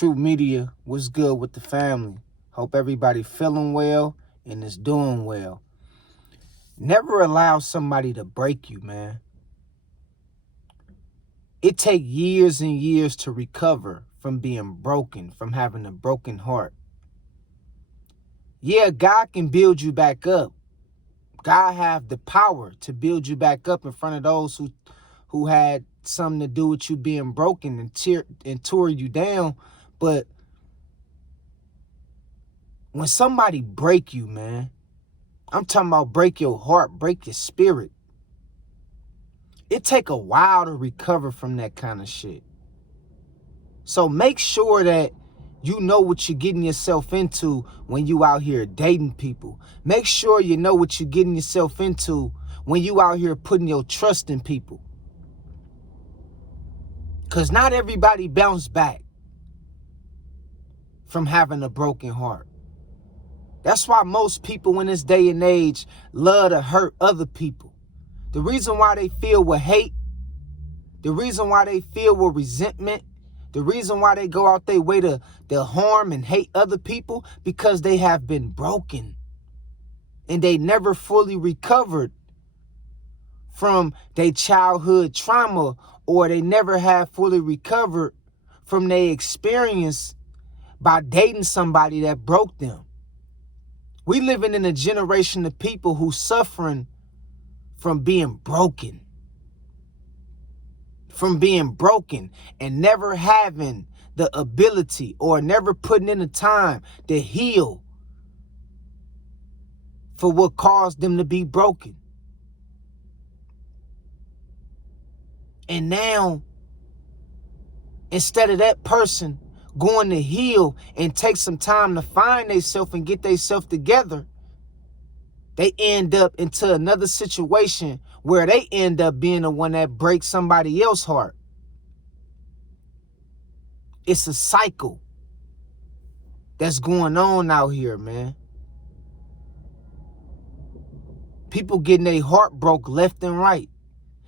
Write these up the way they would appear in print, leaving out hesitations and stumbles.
True Media. What's good with the family? Hope everybody feeling well and is doing well. Never allow somebody to break you, man. It takes years and years to recover from being broken, from having a broken heart. Yeah, God can build you back up. God have the power to build you back up in front of those who had something to do with you being broken and tore you down. But when somebody break you, man, I'm talking about break your heart, break your spirit. It take a while to recover from that kind of shit. So make sure that you know what you're getting yourself into when you out here dating people. Make sure you know what you're getting yourself into when you out here putting your trust in people. Because not everybody bounce back from having a broken heart. That's why most people in this day and age love to hurt other people. The reason why they feel with hate, the reason why they feel with resentment, the reason why they go out their way to harm and hate other people, because they have been broken and they never fully recovered from their childhood trauma, or they never have fully recovered from their experience by dating somebody that broke them. We living in a generation of people who suffering from being broken. From being broken and never having the ability or never putting in the time to heal for what caused them to be broken. And now, instead of that person going to heal and take some time to find themselves and get themselves together, they end up into another situation where they end up being the one that breaks somebody else's heart. It's a cycle that's going on out here, man. People getting their heart broke left and right,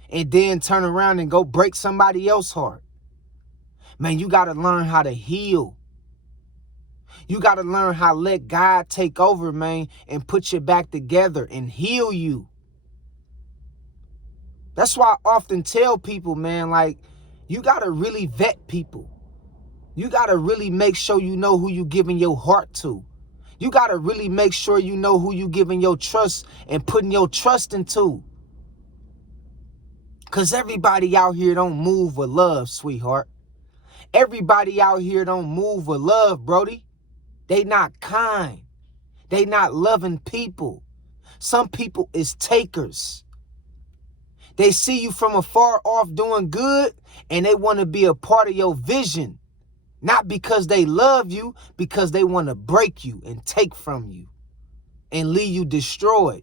and then turn around and go break somebody else's heart. Man, you got to learn how to heal. You got to learn how to let God take over, man, and put you back together and heal you. That's why I often tell people, man, like, you got to really vet people. You got to really make sure you know who you giving your heart to. You got to really make sure you know who you giving your trust and putting your trust into. Because everybody out here don't move with love, sweetheart. Everybody out here don't move with love, Brody. They not kind. They not loving people. Some people is takers. They see you from afar off doing good and they want to be a part of your vision. Not because they love you, because they want to break you and take from you and leave you destroyed.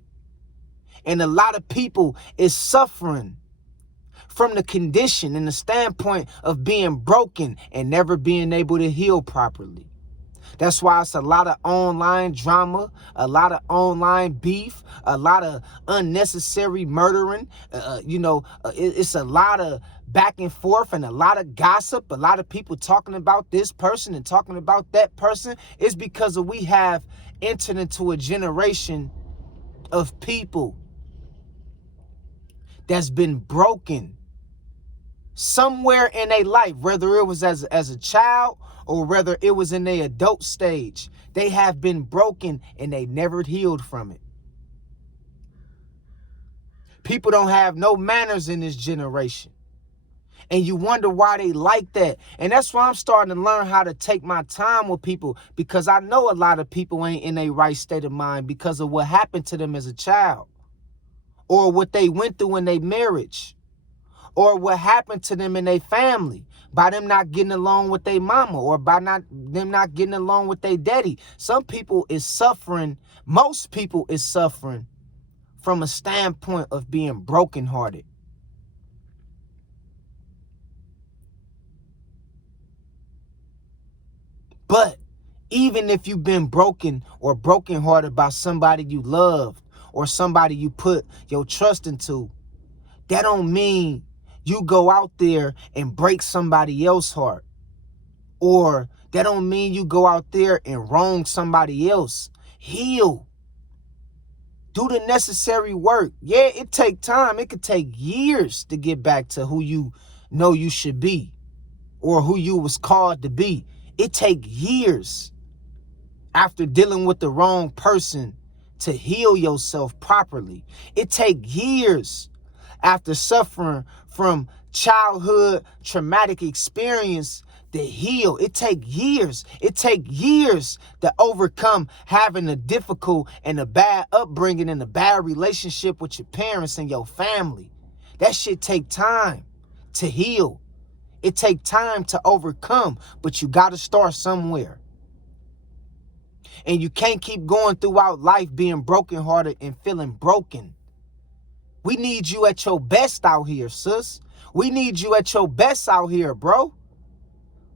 And a lot of people is suffering from the condition and the standpoint of being broken and never being able to heal properly. That's why it's a lot of online drama, a lot of online beef, a lot of unnecessary murdering. It's a lot of back and forth and a lot of gossip, a lot of people talking about this person and talking about that person. It's because we have entered into a generation of people that's been broken somewhere in their life, whether it was as a child or whether it was in their adult stage. They have been broken and they never healed from it. People don't have no manners in this generation. And you wonder why they like that. And that's why I'm starting to learn how to take my time with people, because I know a lot of people ain't in a right state of mind because of what happened to them as a child, or what they went through in their marriage, or what happened to them in their family by them not getting along with their mama, or by them not getting along with their daddy. Some people is suffering, most people is suffering from a standpoint of being brokenhearted. But even if you've been broken or brokenhearted by somebody you loved or somebody you put your trust into, that don't mean you go out there and break somebody else's heart, or That don't mean you go out there and wrong somebody else. Heal. Do the necessary work. Yeah, it take time. It could take years to get back to who you know you should be or who you was called to be. It take years after dealing with the wrong person to heal yourself properly. It take years after suffering from childhood traumatic experience to heal. It take years. It take years to overcome having a difficult and a bad upbringing and a bad relationship with your parents and your family. That shit take time to heal. It take time to overcome, but you got to start somewhere. And you can't keep going throughout life being brokenhearted and feeling broken. We need you at your best out here, sis. We need you at your best out here, bro.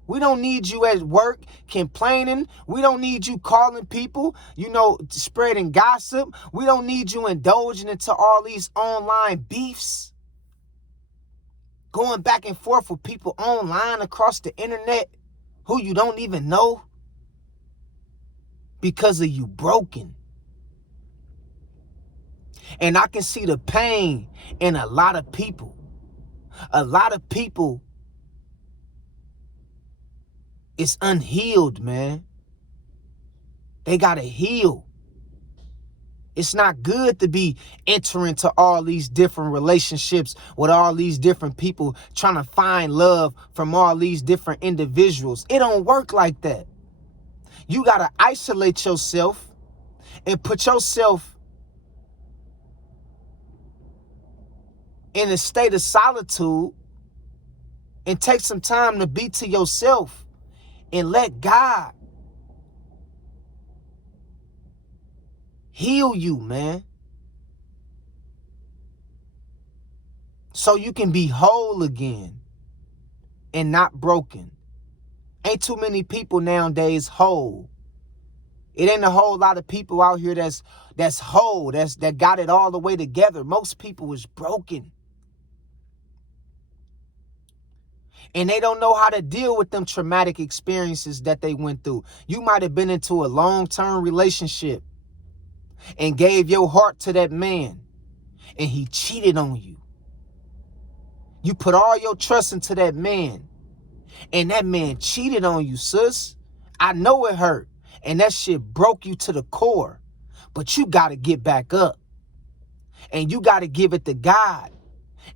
We don't need you at work complaining. We don't need you calling people, spreading gossip. We don't need you indulging into all these online beefs. Going back and forth with people online across the internet who you don't even know because of you broken. And I can see the pain in a lot of people. A lot of people is unhealed, man. They gotta heal. It's not good to be entering to all these different relationships with all these different people, trying to find love from all these different individuals. It don't work like that. You gotta isolate yourself and put yourself in a state of solitude and take some time to be to yourself and let God heal you, man. So you can be whole again and not broken. Ain't too many people nowadays whole. It ain't a whole lot of people out here that's whole, that got it all the way together. Most people is broken. And they don't know how to deal with them traumatic experiences that they went through. You might have been into a long-term relationship and gave your heart to that man and he cheated on you. You put all your trust into that man and that man cheated on you, sis. I know it hurt and that shit broke you to the core, but you got to get back up and you got to give it to God.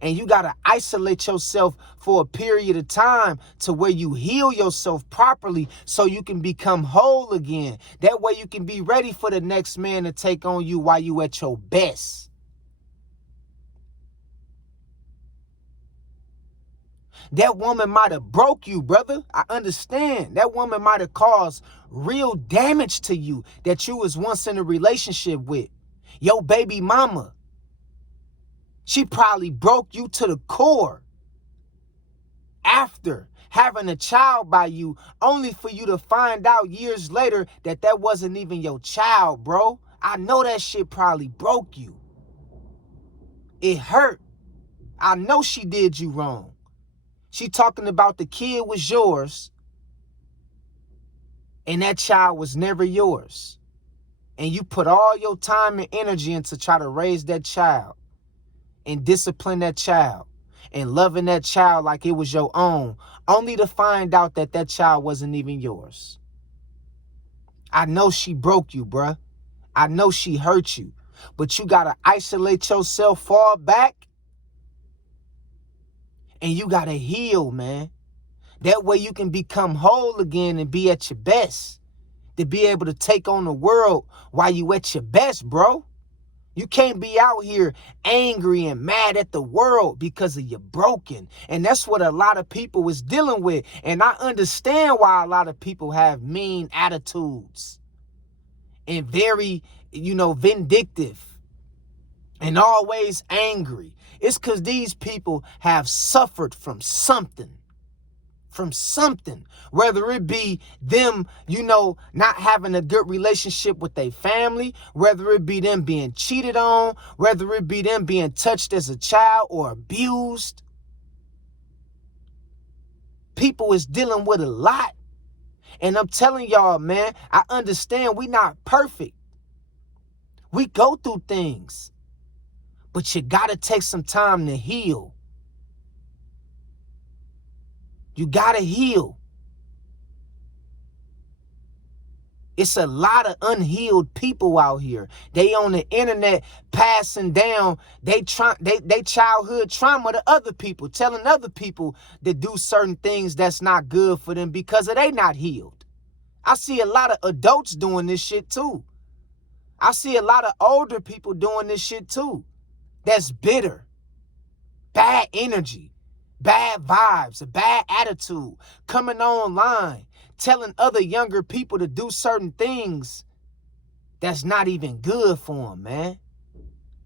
And you got to isolate yourself for a period of time to where you heal yourself properly so you can become whole again. That way you can be ready for the next man to take on you while you at your best. That woman might have broke you, brother. I understand. That woman might have caused real damage to you that you was once in a relationship with. Your baby mama. She probably broke you to the core after having a child by you, only for you to find out years later that that wasn't even your child, bro. I know that shit probably broke you. It hurt. I know she did you wrong. She talking about the kid was yours and that child was never yours. And you put all your time and energy into try to raise that child and discipline that child and loving that child like it was your own, only to find out that that child wasn't even yours. I know she broke you, bruh. I know she hurt you, but you got to isolate yourself, fall back, and you got to heal, man. That way you can become whole again and be at your best, to be able to take on the world while you at your best, bro. You can't be out here angry and mad at the world because of you're broken. And that's what a lot of people is dealing with. And I understand why a lot of people have mean attitudes and very, vindictive and always angry. It's because these people have suffered from something. Whether it be them, not having a good relationship with their family, whether it be them being cheated on, whether it be them being touched as a child or abused. People is dealing with a lot, And I'm telling y'all, man, I understand we not perfect. We go through things. But you got to take some time to heal. You got to heal. It's a lot of unhealed people out here. They on the internet passing down they childhood trauma to other people, telling other people to do certain things that's not good for them because they not healed. I see a lot of adults doing this shit too. I see a lot of older people doing this shit too. That's bitter, bad energy, bad vibes, a bad attitude, coming online, telling other younger people to do certain things that's not even good for them, man,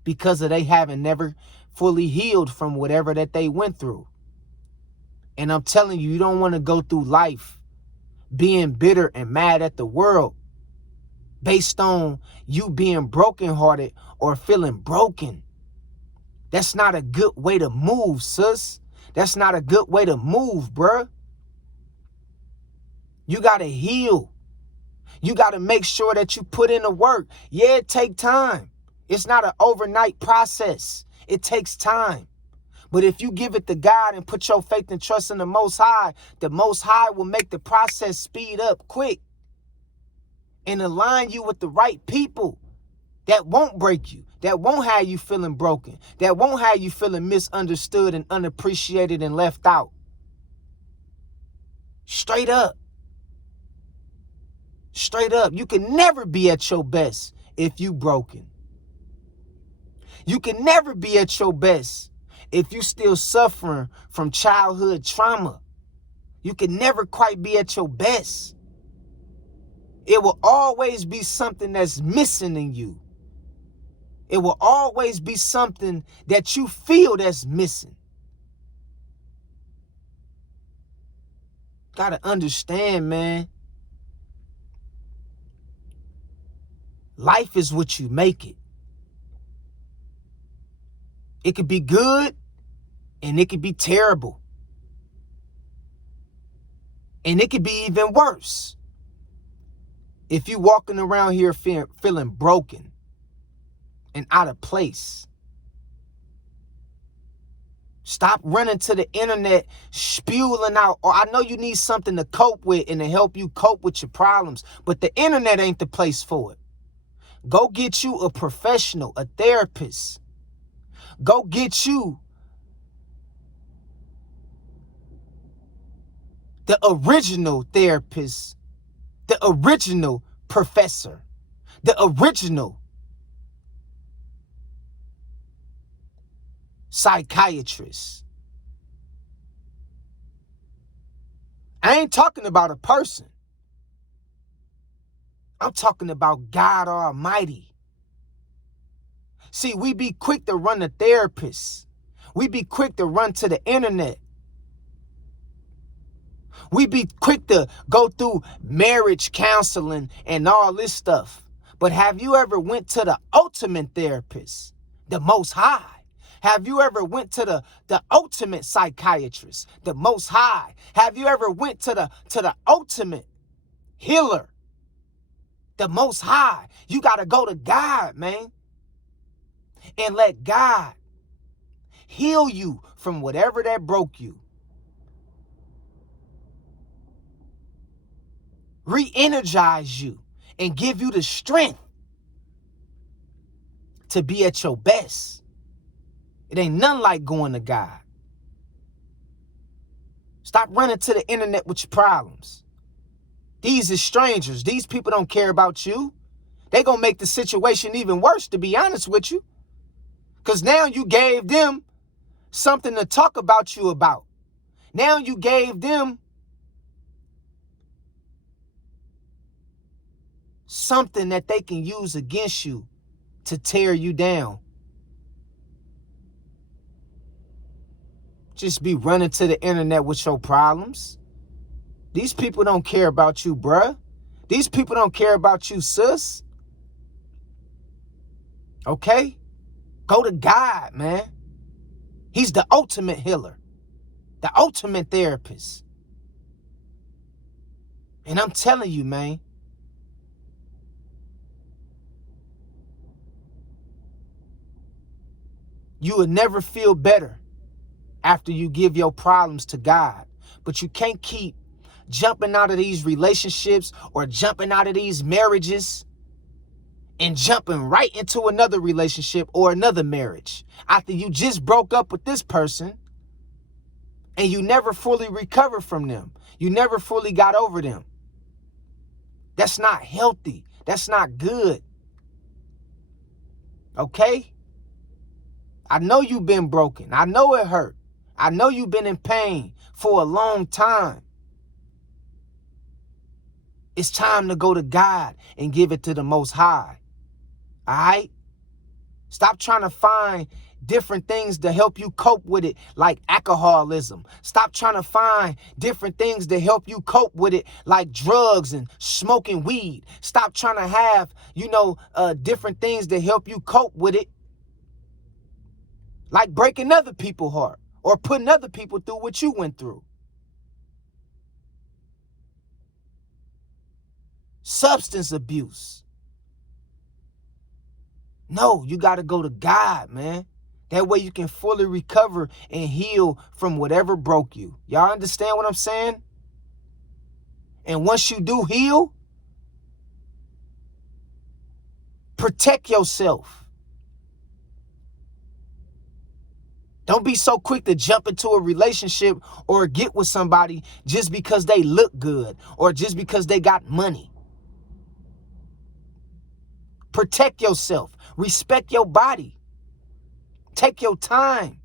because they haven't never fully healed from whatever that they went through. And I'm telling you, you don't want to go through life being bitter and mad at the world based on you being brokenhearted or feeling broken. That's not a good way to move, sis. That's not a good way to move, bruh. You got to heal. You got to make sure that you put in the work. Yeah, it takes time. It's not an overnight process. It takes time. But if you give it to God and put your faith and trust in the Most High will make the process speed up quick and align you with the right people that won't break you, that won't have you feeling broken, that won't have you feeling misunderstood and unappreciated and left out. Straight up. Straight up. You can never be at your best if you broken. You can never be at your best if you still suffering from childhood trauma. You can never quite be at your best. It will always be something that's missing in you. It will always be something that you feel that's missing. Gotta understand, man. Life is what you make it. It could be good and it could be terrible. And it could be even worse. If you walking around here feeling broken and out of place, stop running to the internet spewing out. Or I know you need something to cope with and to help you cope with your problems, but the internet ain't the place for it. Go get you a professional, a therapist. Go get you the original therapist, the original professor, the original psychiatrist. I ain't talking about a person. I'm talking about God Almighty. See, we be quick to run to therapists. We be quick to run to the internet. We be quick to go through marriage counseling and all this stuff. But have you ever went to the ultimate therapist, the Most High? Have you ever went to the ultimate psychiatrist, the Most High? Have you ever went to the ultimate healer, the Most High? You got to go to God, man, and let God heal you from whatever that broke you. Re-energize you and give you the strength to be at your best. It ain't nothing like going to God. Stop running to the internet with your problems. These are strangers. These people don't care about you. They gonna make the situation even worse, to be honest with you. Because now you gave them something to talk about you about. Now you gave them something that they can use against you to tear you down. Just be running to the internet with your problems. These people don't care about you, bruh. These people don't care about you, sis. Okay? Go to God, man. He's the ultimate healer, the ultimate therapist. And I'm telling you, man, you will never feel better after you give your problems to God. But you can't keep jumping out of these relationships or jumping out of these marriages and jumping right into another relationship or another marriage after you just broke up with this person and you never fully recovered from them. You never fully got over them. That's not healthy. That's not good. Okay? I know you've been broken. I know it hurt. I know you've been in pain for a long time. It's time to go to God and give it to the Most High. All right? Stop trying to find different things to help you cope with it, like alcoholism. Stop trying to find different things to help you cope with it, like drugs and smoking weed. Stop trying to have, different things to help you cope with it, like breaking other people's heart or putting other people through what you went through. Substance abuse. No, you got to go to God, man. That way you can fully recover and heal from whatever broke you. Y'all understand what I'm saying? And once you do heal, protect yourself. Don't be so quick to jump into a relationship or get with somebody just because they look good or just because they got money. Protect yourself. Respect your body. Take your time.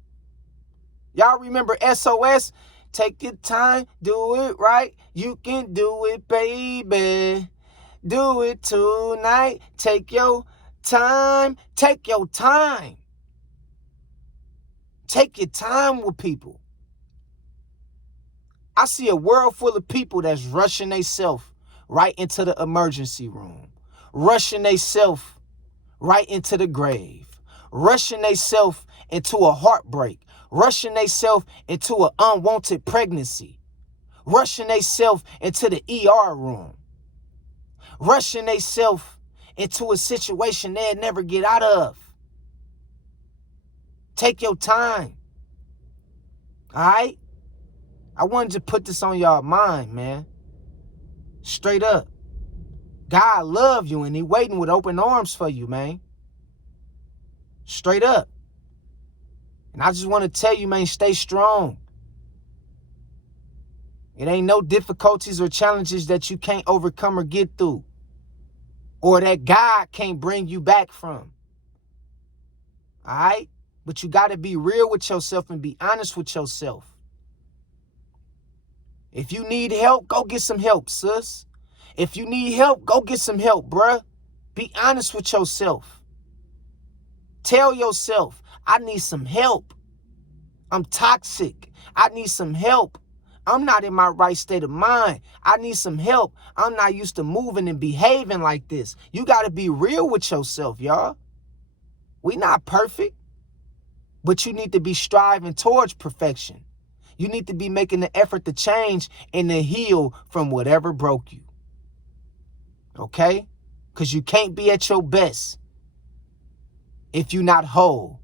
Y'all remember SOS? Take your time, do it right. You can do it, baby. Do it tonight. Take your time. Take your time. Take your time with people. I see a world full of people that's rushing themselves right into the emergency room. Rushing themselves right into the grave. Rushing themselves into a heartbreak. Rushing themselves into an unwanted pregnancy. Rushing themselves into the ER room. Rushing themselves into a situation they'll never get out of. Take your time. All right? I wanted to put this on y'all mind, man. Straight up. God love you and he waiting with open arms for you, man. Straight up. And I just want to tell you, man, stay strong. It ain't no difficulties or challenges that you can't overcome or get through, or that God can't bring you back from. All right? But you got to be real with yourself and be honest with yourself. If you need help, go get some help, sis. If you need help, go get some help, bruh. Be honest with yourself. Tell yourself, I need some help. I'm toxic. I need some help. I'm not in my right state of mind. I need some help. I'm not used to moving and behaving like this. You got to be real with yourself, y'all. We not perfect, but you need to be striving towards perfection. You need to be making the effort to change and to heal from whatever broke you. Okay? Because you can't be at your best if you're not whole.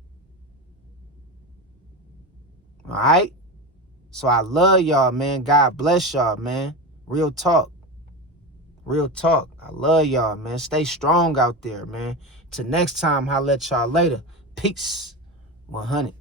All right? So I love y'all, man. God bless y'all, man. Real talk. Real talk. I love y'all, man. Stay strong out there, man. Till next time, I'll let y'all later. Peace. 100.